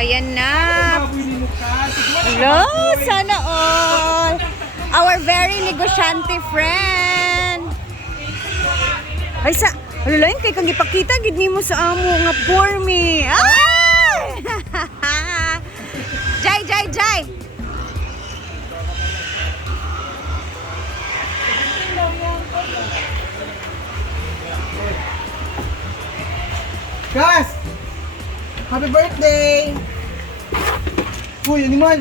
Ayan na. Hello, sana all. Our very negosyante friend. Ay sa, alalain kay kang ipakita gid nimo sa amo nga for me. Ay! Jai, jai, jai. Guys! Happy birthday! Uy, animal!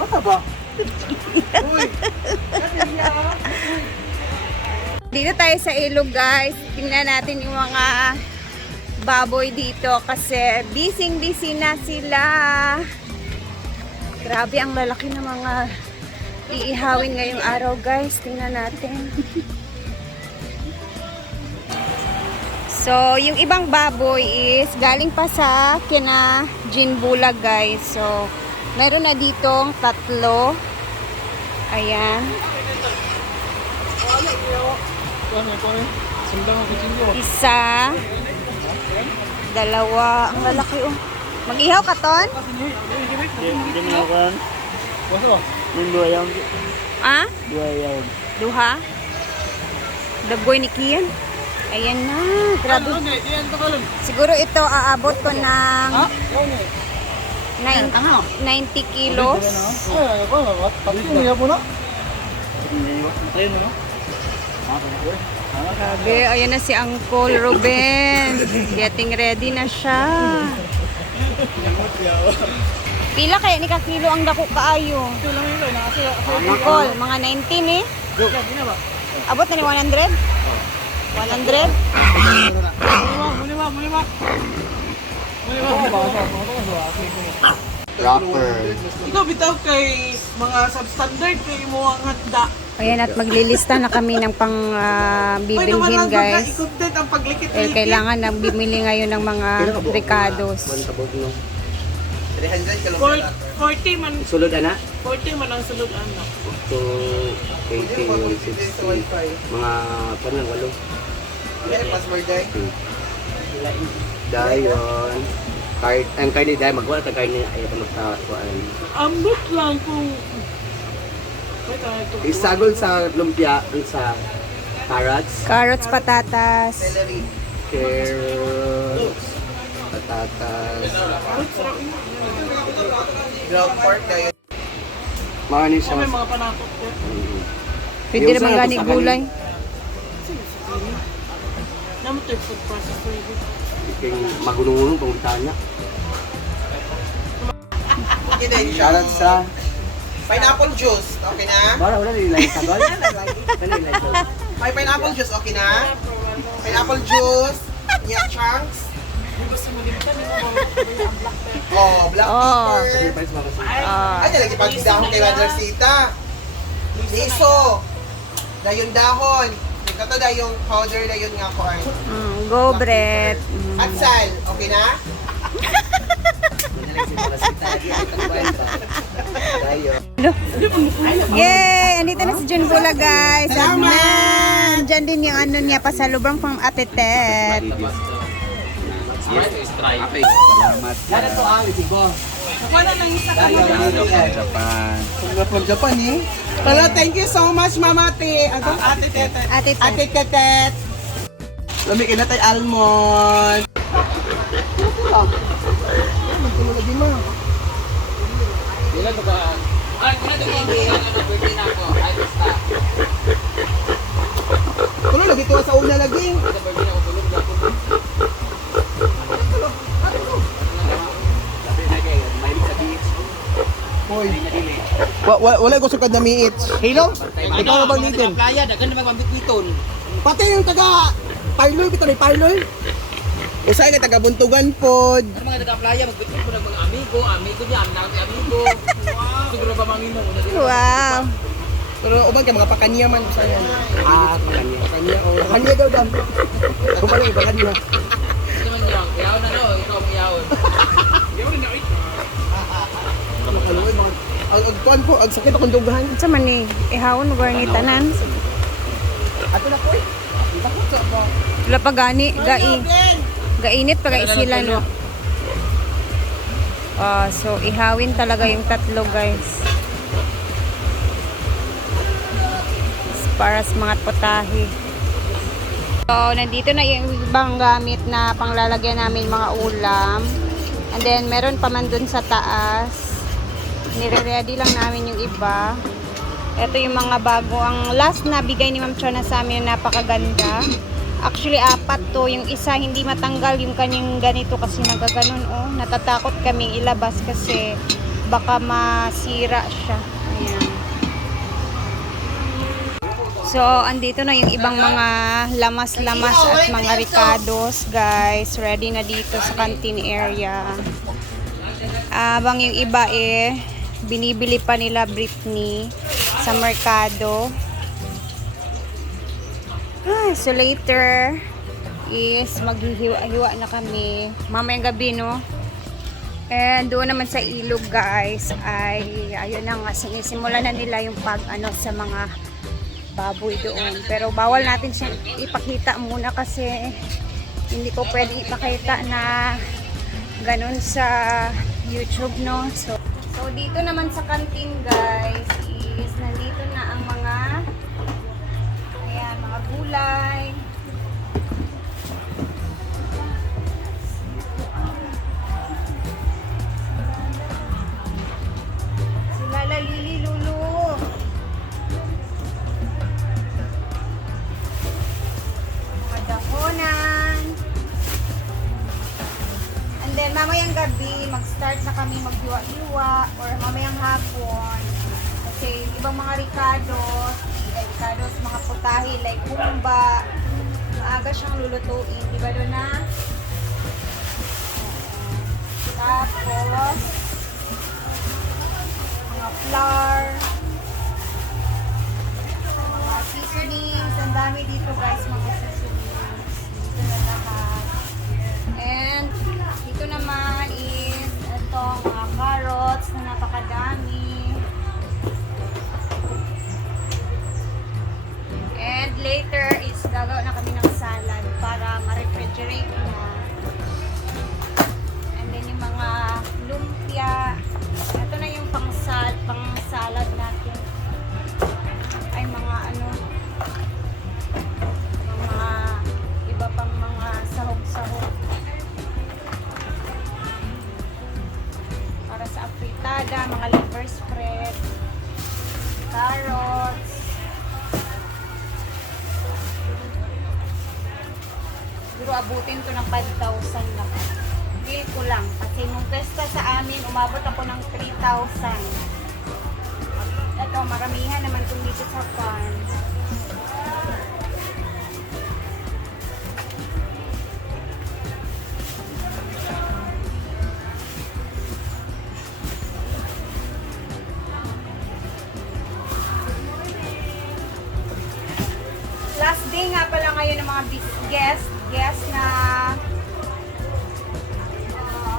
Ano ba? Uy! Dito tayo sa ilog guys. Tingnan natin yung mga baboy dito kasi busy na sila. Grabe ang lalaki ng mga iihawin ngayong araw guys. Tingnan natin. So, yung ibang baboy is galing pa sa kina Ginbulag guys. So, meron na ditong 3. Ayan. Isa. 2. Ang lalaki oh. Mag-ihaw ka ton? Ah? Duha? Dagoy ni Kian? Ayan na. Grabe. Siguro ito aabot ko ng 90 kilos. Grabe. Ayan na si Uncle Ruben. Getting ready na siya. Pila kaya ni kakilo ang dako kaayo? Uncle, mga 19 eh. Abot na ni 100? 100? Rapper. Ikaw bitaw kay mga substandard kay mo ang handa. Ayan at maglilista na kami ng pang bibilhin guys. I-content ang paglikit-likit. Kailangan na bimili ngayon ng mga ricados. 40 man. Sulod ana? 40 man ang sulod ano. So, 80, 160. Mga panang 8. Dayon. Kahit ang kaini dahil magwala ta kaini ay magtakuan. Ambot lang kung Isagol sa lumpia ang sa carrots, Carrots, patatas. carrots, patatas. Ground pork kayo. Mani siya. may mga panakot ko. Pwede Yung naman sa- gani sa gulay. Namatay food processor. Iking magulong-ulong pangutanya. Okay na, Shoutout sa pineapple juice. Okay na? Bara wala nilay sagol. Wala nilay sagol. May pineapple juice. Okay na? Pineapple juice. Yeah, chunks. Oh, black Oh. pepper. Ah, Ay, nalagi pagdahon kay Madrasita. Miso. Dayon dahon. Ito dayong powder dayon nga ko ay. go Brett. Atsal. Okay na? Yay! Andito na si Jun Bula guys. Salamat! Diyan din yung ano niya, pasalubong pang Ate Tet. Dala to ang isigo. Wala nang isa ka. Japan. From Japan eh. Hello, thank you so much, Mama Ate. Ate Tete. Ate Tet. Ate Tetet. Lamikin na tayo almond. Tuloy lagi tuwa sa una lagi. Hoy. Wala ko sukad na miit. Hello? Ikaw na bang nitin? Playa, dagan na magbitbiton. Pati yung taga Parloy, kita may Parloy. Usay ka taga Buntugan pod. Ano mga taga-playa, magbitbit po ng mga amigo niya, amigo. Siguro ba mangino? Wow! Pero uban ka mga pakanya man sa yan. Pakanya. Pakanya o pakanya daw dam. Kumalang pakanya. Ito man yung, iyaw na no, ikaw ang iyawon. Makaloy mga ang kuan po, ang sakit akong dugahan. Sa man ni, ihawon mo garang itanan. Ato na po. Takot sa pa. Wala pa gani, gainit pa sila no. So, ihawin talaga yung tatlo, guys. Para sa mga potahe. So, nandito na yung ibang gamit na panglalagyan namin mga ulam. And then, meron pa man dun sa taas. Nire-ready lang namin yung iba. Ito yung mga bago. Ang last na bigay ni Ma'am Chona sa amin, napakaganda. Actually, 4 to. Yung isa, hindi matanggal yung kanyang ganito kasi nagaganon. Oh, natatakot kaming ilabas kasi baka masira siya. Ayan. So, andito na yung ibang mga lamas-lamas at mga ricados, guys. Ready na dito sa canteen area. Abang yung iba binibili pa nila Britney sa merkado. So later is maghihiwa-hiwa na kami mamayang gabi, no? And doon naman sa ilog, guys, ay ayun na nga, sinisimulan na nila yung sa mga baboy doon. Pero bawal natin siyang ipakita muna kasi hindi ko pwedeng ipakita na ganun sa YouTube, no? So dito naman sa canteen, guys, is nandito na ang mga mga gulay. Sila Lili Lulu. Mga dahonan. And then mamayang gabi, mag-start na kami maghiwa-hiwa or mamayang hapon. Kasi ibang mga ricados, mga putahe like kumba, maaga siyang lulutuin, di ba doon na? Tapos mga flour, mga seasonings, ang dami dito, guys, mga seasonings dito na lahat. And dito naman is ito, mga carrots na napakadami. And later is gagawa na kami ng salad para ma-refrigerate na. And then yung mga lumpia. Ito na yung pang-salad natin. Ay mga mga iba pang mga sahog-sahog. Para sa afritada, mga liver spread, carrots. Siguro abutin to ng 5,000 lang. Feel ko lang. Kasi nung pesta sa amin, umabot ako ng 3,000. Ito, maramihan naman kung dito sa farm. Last day nga pala ngayon ng mga guest na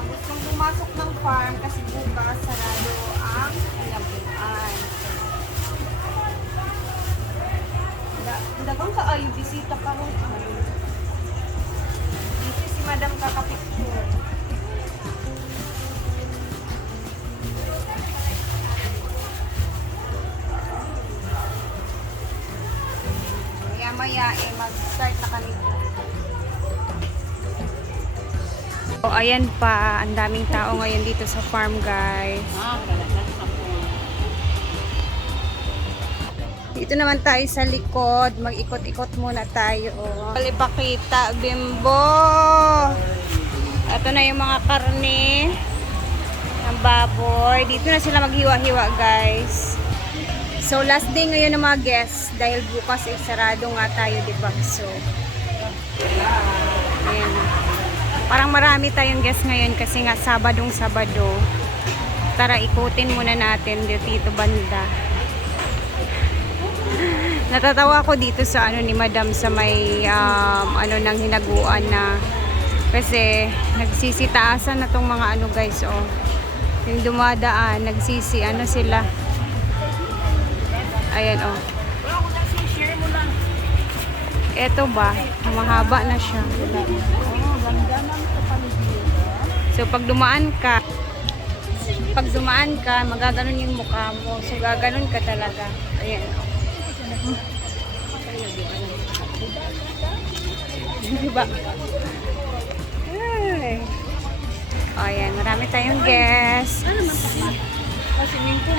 gustong pumasok ng farm kasi bukas sarado ang labuan. Dagang kaayo bisita ka ron. Busy si Madam kakapicture. Maya mag-start na kami. So, ayan pa, ang daming tao ngayon dito sa farm, guys. Dito naman tayo sa likod, mag-ikot-ikot muna tayo. Ipakita, bimbo. Ito na yung mga karne ng baboy. Dito na sila maghiwa-hiwa, guys. So, last day ngayon ng mga guests dahil bukas sarado nga tayo, diba? So, ayan. Parang marami tayong guests ngayon kasi nga Sabado. Tara, ikutin muna natin dito banda. Natatawa ako dito sa ni Madam sa may ng hinaguan na kasi nagsisitaasan na tong mga guys, oh. Yung dumadaan, sila. Ayan, oh. Eto ba? Mahaba na siya. So, pag dumaan ka, pag dumaan ka, magaganon yung mukha mo. So, gaganon ka talaga. Ayan. Diba? Ay. O, ayan. Marami tayong guests.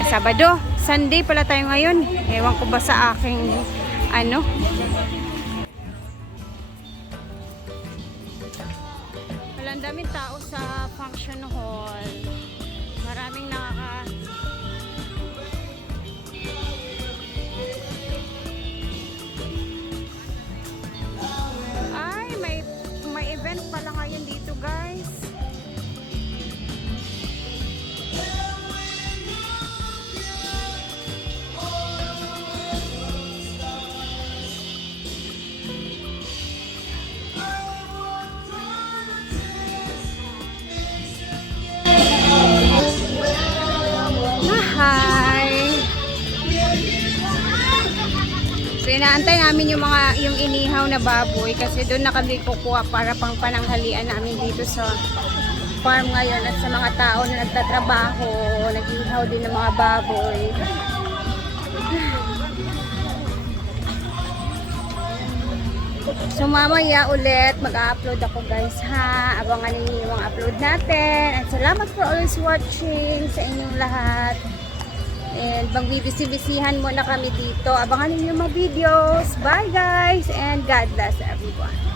Sabado. Sunday pala tayo ngayon. Ewan ko ba sa aking ano. Walang daming tao sa function hall. Maraming Ay, may event pala ngayon dito, guys. Hi! So, inaantay namin yung inihaw na baboy kasi doon na kami kukuha para pang pananghalian namin dito sa farm ngayon at sa mga tao na nagtatrabaho, nag-ihaw din ng mga baboy. So mamaya ulit mag-upload ako guys ha. Abangan ninyo yung mga upload natin. At salamat for always watching sa inyong lahat. And magbibisi-bisihan muna kami dito. Abangan ninyo yung mga videos. Bye guys and God bless everyone.